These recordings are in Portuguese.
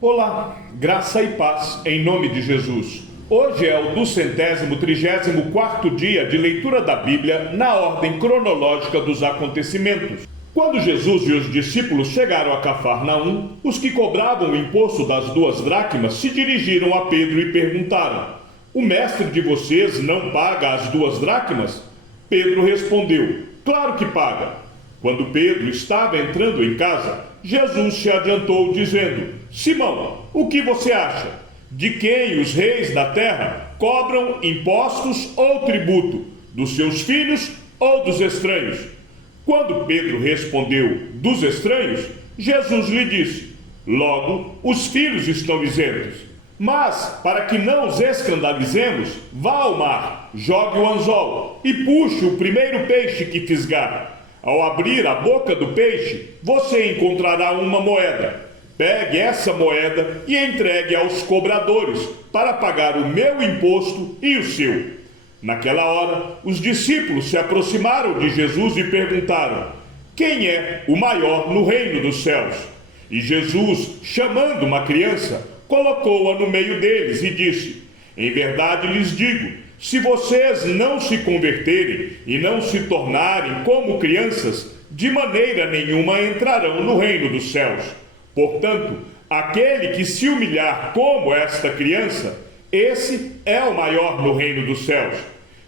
Olá, graça e paz em nome de Jesus. Hoje é o 234º dia de leitura da Bíblia na ordem cronológica dos acontecimentos. Quando Jesus e os discípulos chegaram a Cafarnaum, os que cobravam o imposto das 2 dracmas se dirigiram a Pedro e perguntaram: "O mestre de vocês não paga as 2 dracmas?" Pedro respondeu: "Claro que paga." Quando Pedro estava entrando em casa, Jesus se adiantou dizendo: "Simão, o que você acha? De quem os reis da terra cobram impostos ou tributo? Dos seus filhos ou dos estranhos?" Quando Pedro respondeu: "Dos estranhos", Jesus lhe disse: "Logo, os filhos estão isentos. Mas, para que não os escandalizemos, vá ao mar, jogue o anzol e puxe o primeiro peixe que fisgar. Ao abrir a boca do peixe, você encontrará uma moeda. Pegue essa moeda e entregue aos cobradores, para pagar o meu imposto e o seu." Naquela hora, os discípulos se aproximaram de Jesus e perguntaram: "Quem é o maior no reino dos céus?" E Jesus, chamando uma criança, colocou-a no meio deles e disse: "Em verdade lhes digo, se vocês não se converterem e não se tornarem como crianças, de maneira nenhuma entrarão no reino dos céus. Portanto, aquele que se humilhar como esta criança, esse é o maior no reino dos céus.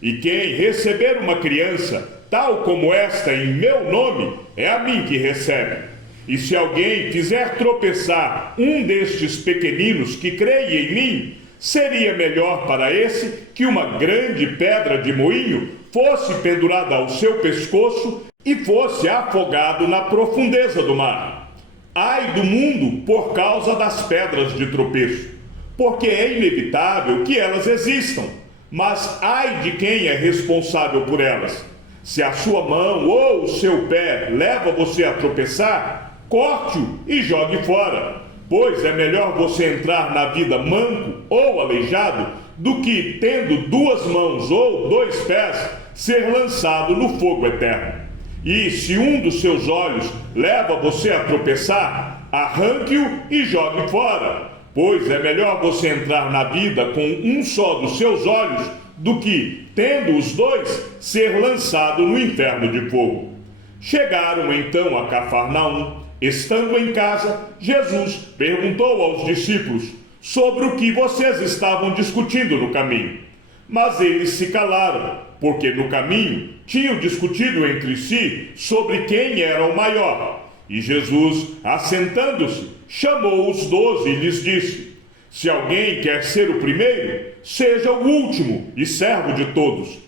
E quem receber uma criança, tal como esta em meu nome, é a mim que recebe. E se alguém fizer tropeçar um destes pequeninos que creem em mim, seria melhor para esse que uma grande pedra de moinho fosse pendurada ao seu pescoço e fosse afogado na profundeza do mar. Ai do mundo por causa das pedras de tropeço, porque é inevitável que elas existam, mas ai de quem é responsável por elas. Se a sua mão ou o seu pé leva você a tropeçar, corte-o e jogue fora. Pois é melhor você entrar na vida manco ou aleijado do que, tendo 2 mãos ou 2 pés, ser lançado no fogo eterno. E se um dos seus olhos leva você a tropeçar, arranque-o e jogue fora. Pois é melhor você entrar na vida com um só dos seus olhos do que, tendo os 2, ser lançado no inferno de fogo." Chegaram então a Cafarnaum. Estando em casa, Jesus perguntou aos discípulos sobre o que vocês estavam discutindo no caminho. Mas eles se calaram, porque no caminho tinham discutido entre si sobre quem era o maior. E Jesus, assentando-se, chamou os 12 e lhes disse: "Se alguém quer ser o primeiro, seja o último e servo de todos."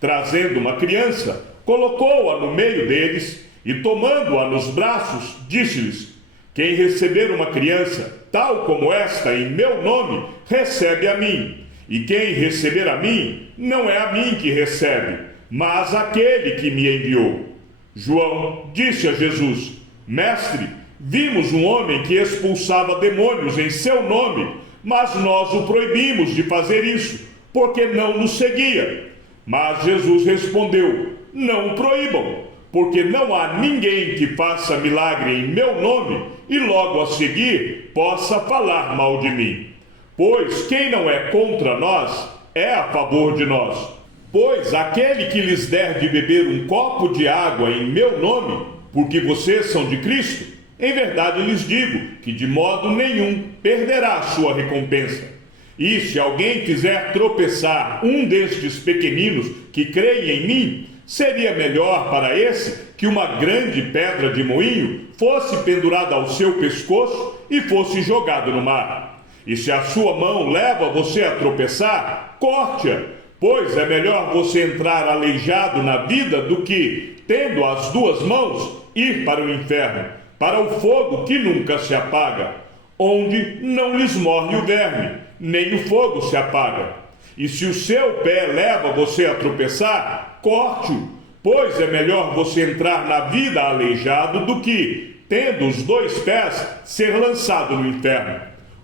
Trazendo uma criança, colocou-a no meio deles e, tomando-a nos braços, disse-lhes: "Quem receber uma criança, tal como esta, em meu nome, recebe a mim. E quem receber a mim, não é a mim que recebe, mas aquele que me enviou." João disse a Jesus: "Mestre, vimos um homem que expulsava demônios em seu nome, mas nós o proibimos de fazer isso, porque não nos seguia." Mas Jesus respondeu: "Não o proíbam, porque não há ninguém que faça milagre em meu nome e logo a seguir possa falar mal de mim. Pois quem não é contra nós é a favor de nós. Pois aquele que lhes der de beber um copo de água em meu nome, porque vocês são de Cristo, em verdade lhes digo que de modo nenhum perderá a sua recompensa. E se alguém quiser tropeçar um destes pequeninos que creem em mim, seria melhor para esse que uma grande pedra de moinho fosse pendurada ao seu pescoço e fosse jogado no mar. E se a sua mão leva você a tropeçar, corte-a, pois é melhor você entrar aleijado na vida do que, tendo as 2 mãos, ir para o inferno, para o fogo que nunca se apaga, onde não lhes morre o verme, nem o fogo se apaga. E se o seu pé leva você a tropeçar, corte-o, pois é melhor você entrar na vida aleijado do que, tendo os 2 pés, ser lançado no inferno,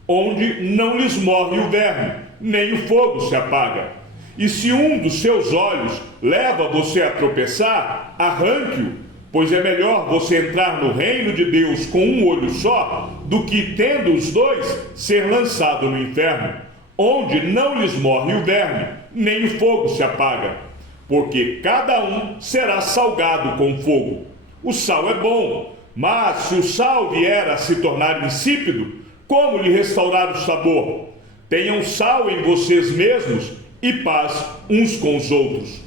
onde não lhes morre o verme, nem o fogo se apaga. E se um dos seus olhos leva você a tropeçar, arranque-o, pois é melhor você entrar no reino de Deus com um olho só, do que, tendo os dois, ser lançado no inferno, onde não lhes morre o verme, nem o fogo se apaga, porque cada um será salgado com fogo. O sal é bom, mas se o sal vier a se tornar insípido, como lhe restaurar o sabor? Tenham sal em vocês mesmos e paz uns com os outros.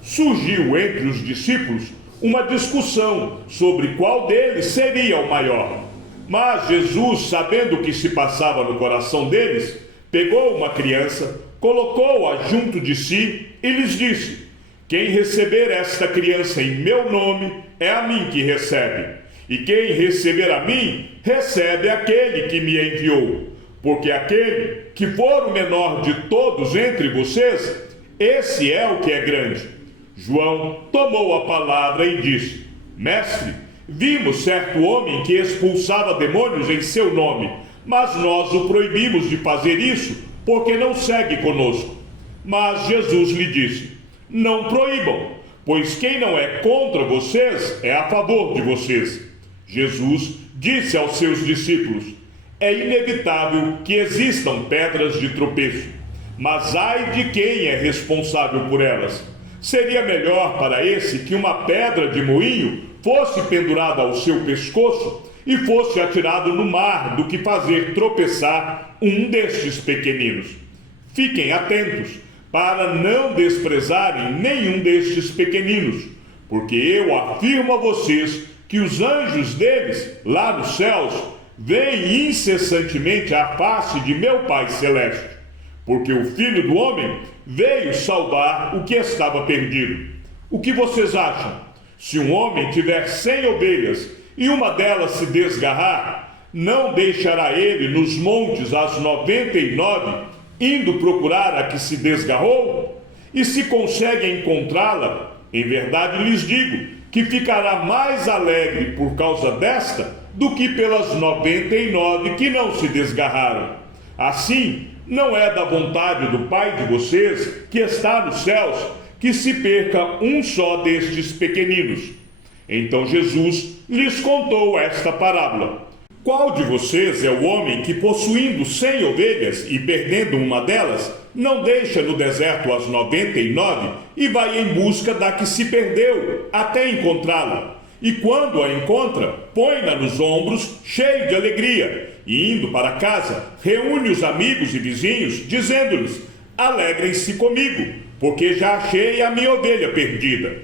Surgiu entre os discípulos uma discussão sobre qual deles seria o maior. Mas Jesus, sabendo o que se passava no coração deles, pegou uma criança, colocou-a junto de si e lhes disse: quem receber esta criança em meu nome, é a mim que recebe. E quem receber a mim, recebe aquele que me enviou. Porque aquele que for o menor de todos entre vocês, esse é o que é grande. João tomou a palavra e disse: Mestre, vimos certo homem que expulsava demônios em seu nome, mas nós o proibimos de fazer isso, porque não segue conosco. Mas Jesus lhe disse: não proíbam, pois quem não é contra vocês é a favor de vocês. Jesus disse aos seus discípulos: é inevitável que existam pedras de tropeço, mas ai de quem é responsável por elas. Seria melhor para esse que uma pedra de moinho fosse pendurada ao seu pescoço e fosse atirado no mar do que fazer tropeçar um destes pequeninos. Fiquem atentos para não desprezarem nenhum destes pequeninos, porque eu afirmo a vocês que os anjos deles, lá nos céus, veem incessantemente a face de meu Pai Celeste, porque o Filho do Homem veio salvar o que estava perdido. O que vocês acham? Se um homem tiver 100 ovelhas e uma delas se desgarrar, não deixará ele nos montes as 99, indo procurar a que se desgarrou? E se consegue encontrá-la, em verdade lhes digo que ficará mais alegre por causa desta do que pelas 99 que não se desgarraram. Assim, não é da vontade do Pai de vocês, que está nos céus, que se perca um só destes pequeninos. Então Jesus lhes contou esta parábola: qual de vocês é o homem que, possuindo 100 ovelhas e perdendo uma delas, não deixa no deserto as 99 e vai em busca da que se perdeu, até encontrá-la? E quando a encontra, põe-na nos ombros, cheio de alegria, e indo para casa, reúne os amigos e vizinhos, dizendo-lhes: alegrem-se comigo, porque já achei a minha ovelha perdida.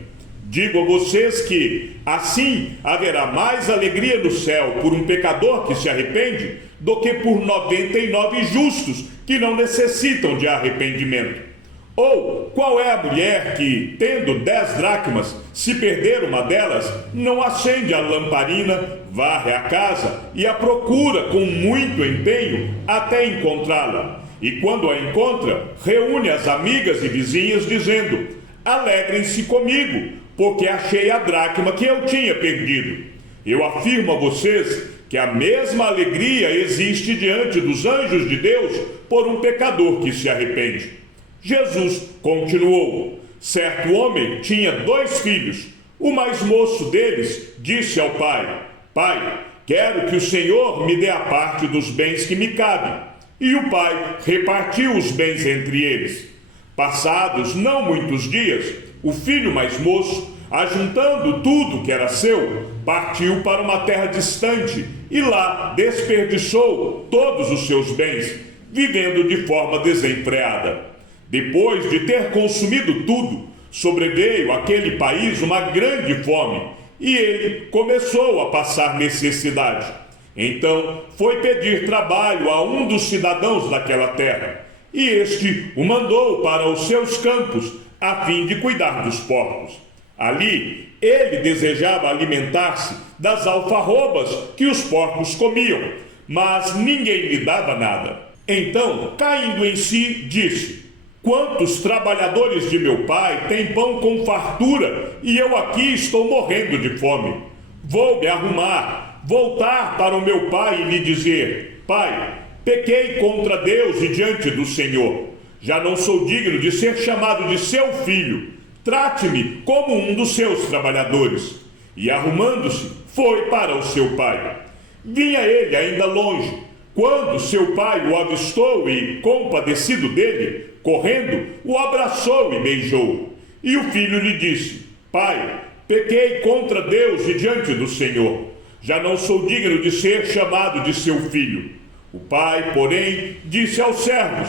Digo a vocês que, assim, haverá mais alegria no céu por um pecador que se arrepende, do que por 99 justos que não necessitam de arrependimento. Ou, qual é a mulher que, tendo 10 dracmas, se perder uma delas, não acende a lamparina, varre a casa e a procura com muito empenho até encontrá-la? E quando a encontra, reúne as amigas e vizinhas, dizendo: alegrem-se comigo, porque achei a dracma que eu tinha perdido. Eu afirmo a vocês que a mesma alegria existe diante dos anjos de Deus por um pecador que se arrepende. Jesus continuou: certo homem tinha 2 filhos. O mais moço deles disse ao pai: Pai, quero que o Senhor me dê a parte dos bens que me cabem. E o pai repartiu os bens entre eles. Passados não muitos dias, o filho mais moço, ajuntando tudo que era seu, partiu para uma terra distante e lá desperdiçou todos os seus bens, vivendo de forma desenfreada. Depois de ter consumido tudo, sobreveio àquele país uma grande fome, e ele começou a passar necessidade. Então foi pedir trabalho a um dos cidadãos daquela terra, e este o mandou para os seus campos, a fim de cuidar dos porcos. Ali ele desejava alimentar-se das alfarrobas que os porcos comiam, mas ninguém lhe dava nada. Então, caindo em si, disse: quantos trabalhadores de meu pai têm pão com fartura, e eu aqui estou morrendo de fome. Vou me arrumar, voltar para o meu pai e lhe dizer: Pai, pequei contra Deus e diante do Senhor. Já não sou digno de ser chamado de seu filho. Trate-me como um dos seus trabalhadores. e, arrumando-se, foi para o seu pai. Vinha ele ainda longe, quando seu pai o avistou e, compadecido dele, correndo, o abraçou e beijou. E o filho lhe disse: Pai, pequei contra Deus e diante do Senhor. Já não sou digno de ser chamado de seu filho. O pai, porém, disse aos servos: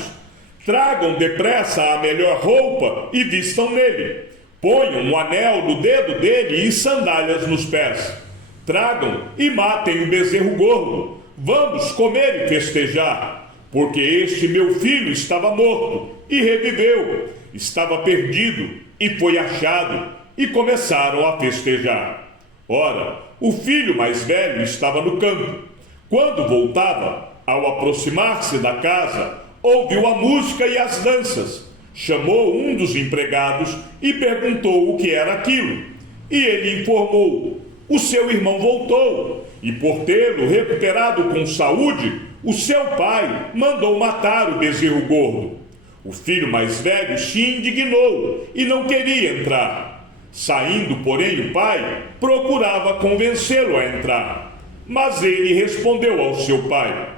Tragam depressa a melhor roupa e vistam nele. Ponham um anel no dedo dele e sandálias nos pés. Tragam e matem o bezerro gordo. Vamos comer e festejar, porque este meu filho estava morto e reviveu, estava perdido e foi achado, e começaram a festejar. Ora, o filho mais velho estava no campo. Quando voltava, ao aproximar-se da casa, ouviu a música e as danças. Chamou um dos empregados e perguntou o que era aquilo. E ele informou: o seu irmão voltou, e por tê-lo recuperado com saúde, o seu pai mandou matar o bezerro gordo. O filho mais velho se indignou e não queria entrar. Saindo, porém, o pai procurava convencê-lo a entrar. Mas ele respondeu ao seu pai: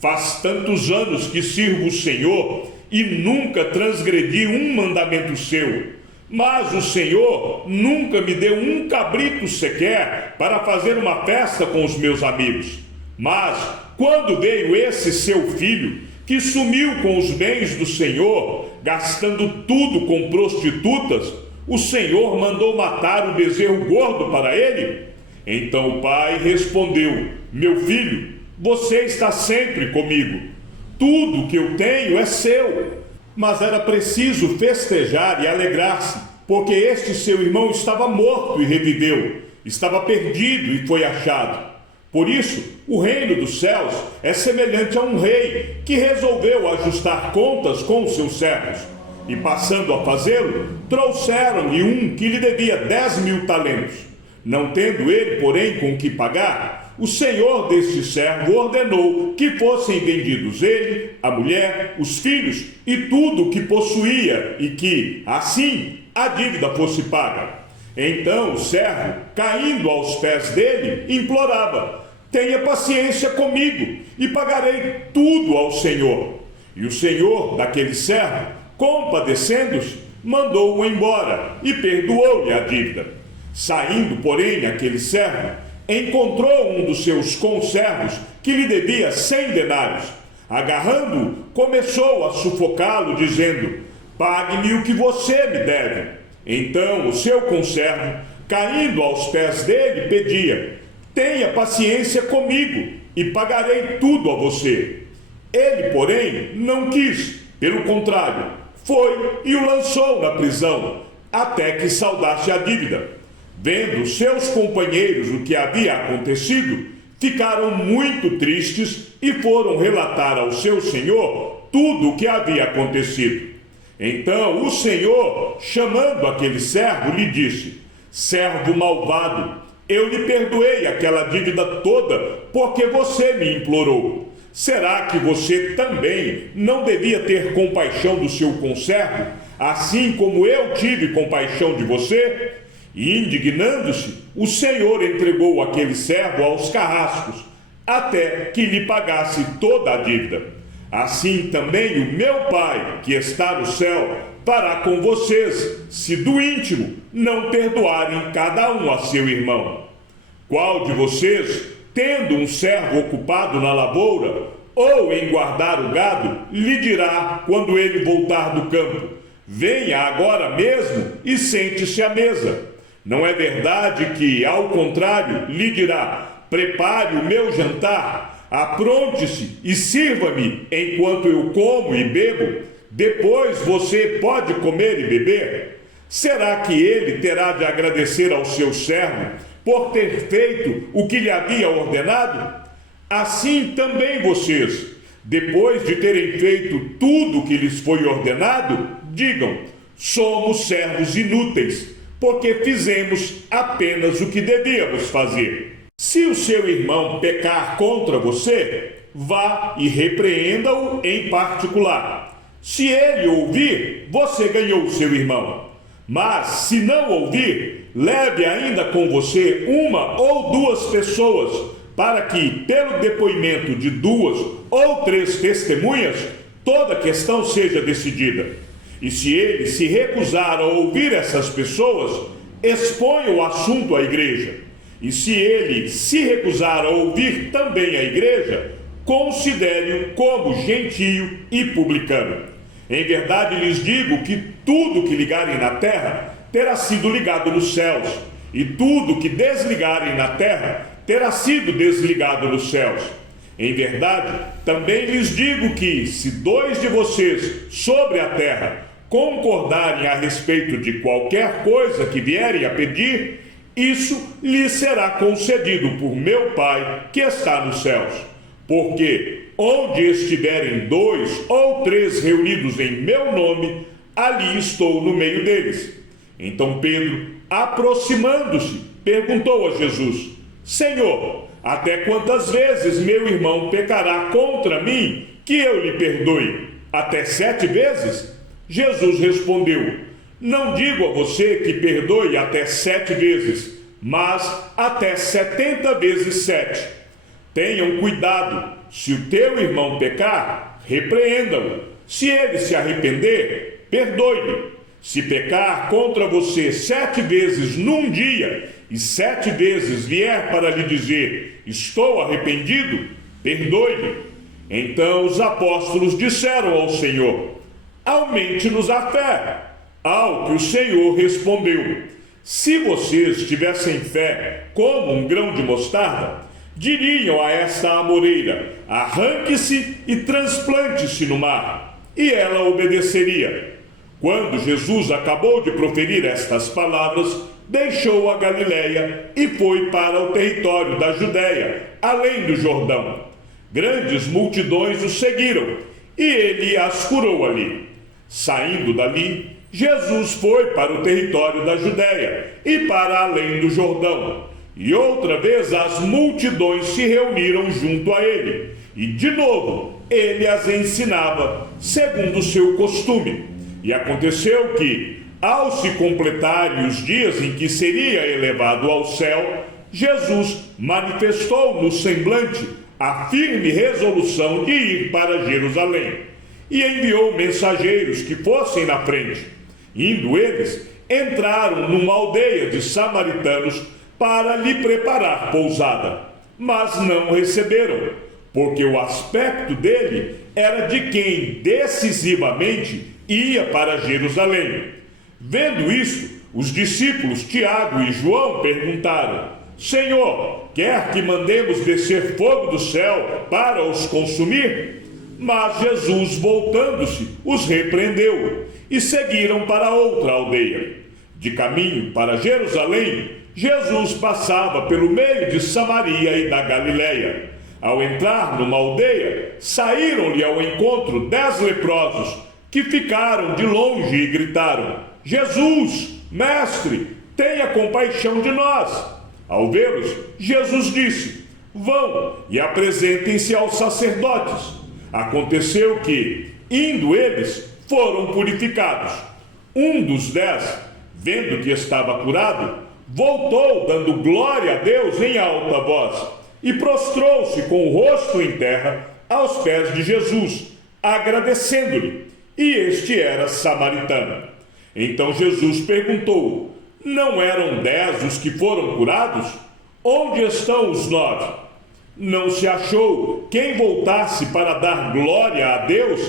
Faz tantos anos que sirvo o Senhor e nunca transgredi um mandamento seu. Mas o Senhor nunca me deu um cabrito sequer para fazer uma festa com os meus amigos. Mas, quando veio esse seu filho, que sumiu com os bens do Senhor, gastando tudo com prostitutas, o Senhor mandou matar o bezerro gordo para ele? Então o pai respondeu: Meu filho, você está sempre comigo. Tudo que eu tenho é seu. Mas era preciso festejar e alegrar-se, porque este seu irmão estava morto e reviveu, estava perdido e foi achado. Por isso, o reino dos céus é semelhante a um rei que resolveu ajustar contas com os seus servos. E passando a fazê-lo, trouxeram-lhe um que lhe devia 10.000 talentos. Não tendo ele, porém, com que pagar, o senhor deste servo ordenou que fossem vendidos ele, a mulher, os filhos e tudo o que possuía, e que, assim, a dívida fosse paga. Então o servo, caindo aos pés dele, implorava: Tenha paciência comigo e pagarei tudo ao Senhor. E o senhor daquele servo, compadecendo-se, mandou-o embora e perdoou-lhe a dívida. Saindo, porém, aquele servo encontrou um dos seus conservos que lhe devia 100 denários. Agarrando-o, começou a sufocá-lo, dizendo: Pague-me o que você me deve. Então o seu conservo, caindo aos pés dele, pedia: Tenha paciência comigo e pagarei tudo a você. Ele, porém, não quis, pelo contrário, foi e o lançou na prisão, até que saldasse a dívida. Vendo seus companheiros o que havia acontecido, ficaram muito tristes e foram relatar ao seu senhor tudo o que havia acontecido. Então o senhor, chamando aquele servo, lhe disse: Servo malvado, eu lhe perdoei aquela dívida toda porque você me implorou. Será que você também não devia ter compaixão do seu conservo, assim como eu tive compaixão de você? E indignando-se, o senhor entregou aquele servo aos carrascos, até que lhe pagasse toda a dívida. Assim também o meu Pai, que está no céu, fará com vocês, se do íntimo não perdoarem cada um a seu irmão. Qual de vocês, tendo um servo ocupado na lavoura, ou em guardar o gado, lhe dirá, quando ele voltar do campo: Venha agora mesmo e sente-se à mesa? Não é verdade que, ao contrário, lhe dirá: Prepare o meu jantar, apronte-se e sirva-me enquanto eu como e bebo? Depois você pode comer e beber? Será que ele terá de agradecer ao seu servo por ter feito o que lhe havia ordenado? Assim também vocês, depois de terem feito tudo o que lhes foi ordenado, digam: Somos servos inúteis, porque fizemos apenas o que devíamos fazer. Se o seu irmão pecar contra você, vá e repreenda-o em particular. Se ele ouvir, você ganhou o seu irmão. Mas se não ouvir, leve ainda com você uma ou duas pessoas, para que, pelo depoimento de 2 ou 3 testemunhas, toda a questão seja decidida. E se ele se recusar a ouvir essas pessoas, exponha o assunto à igreja. E se ele se recusar a ouvir também a igreja, considere-o como gentio e publicano. Em verdade lhes digo que tudo que ligarem na terra terá sido ligado nos céus, e tudo que desligarem na terra terá sido desligado nos céus. Em verdade, também lhes digo que, se 2 de vocês sobre a terra concordarem a respeito de qualquer coisa que vierem a pedir, isso lhes será concedido por meu Pai que está nos céus. Porque onde estiverem 2 ou 3 reunidos em meu nome, ali estou no meio deles. Então Pedro, aproximando-se, perguntou a Jesus: Senhor, até quantas vezes meu irmão pecará contra mim que eu lhe perdoe? Até 7 vezes? Jesus respondeu: Não digo a você que perdoe até 7 vezes, mas até 70 vezes 7. Tenham cuidado, se o teu irmão pecar, repreenda-o. Se ele se arrepender, perdoe-lhe. Se pecar contra você 7 vezes num dia, e 7 vezes vier para lhe dizer: estou arrependido, perdoe-lhe. Então os apóstolos disseram ao Senhor: aumente-nos a fé. Ao que o Senhor respondeu: se vocês tivessem fé como um grão de mostarda, diriam a esta amoreira: arranque-se e transplante-se no mar, e ela obedeceria. Quando Jesus acabou de proferir estas palavras, deixou a Galiléia e foi para o território da Judéia, além do Jordão. Grandes multidões o seguiram, e ele as curou ali. Saindo dali, Jesus foi para o território da Judéia e para além do Jordão. E outra vez as multidões se reuniram junto a ele, e de novo ele as ensinava, segundo o seu costume. E aconteceu que, ao se completarem os dias em que seria elevado ao céu, Jesus manifestou no semblante a firme resolução de ir para Jerusalém, e enviou mensageiros que fossem na frente. Indo eles, entraram numa aldeia de samaritanos para lhe preparar pousada, mas não receberam, porque o aspecto dele era de quem decisivamente ia para Jerusalém. Vendo isso, os discípulos Tiago e João perguntaram: Senhor, quer que mandemos descer fogo do céu para os consumir? Mas Jesus, voltando-se, os repreendeu, e seguiram para outra aldeia. De caminho para Jerusalém, Jesus passava pelo meio de Samaria e da Galiléia. Ao entrar numa aldeia, saíram-lhe ao encontro 10 leprosos, que ficaram de longe e gritaram: Jesus, mestre, tenha compaixão de nós. Ao vê-los, Jesus disse: vão e apresentem-se aos sacerdotes. Aconteceu que, indo eles, foram purificados. Um dos 10, vendo que estava curado, voltou dando glória a Deus em alta voz, e prostrou-se com o rosto em terra aos pés de Jesus, agradecendo-lhe. E este era samaritano. Então Jesus perguntou: não eram 10 os que foram curados? Onde estão os 9? Não se achou quem voltasse para dar glória a Deus,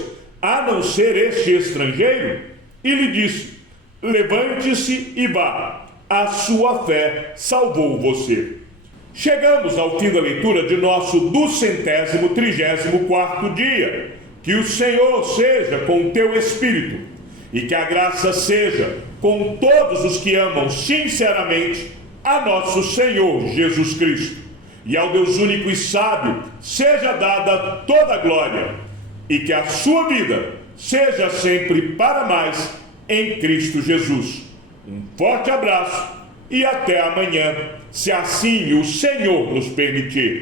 a não ser este estrangeiro? E lhe disse: levante-se e vá, a sua fé salvou você. Chegamos ao fim da leitura de nosso 234º dia. Que o Senhor seja com o teu espírito, e que a graça seja com todos os que amam sinceramente a nosso Senhor Jesus Cristo. E ao Deus único e sábio seja dada toda a glória, e que a sua vida seja sempre para mais em Cristo Jesus. Um forte abraço e até amanhã, se assim o Senhor nos permitir.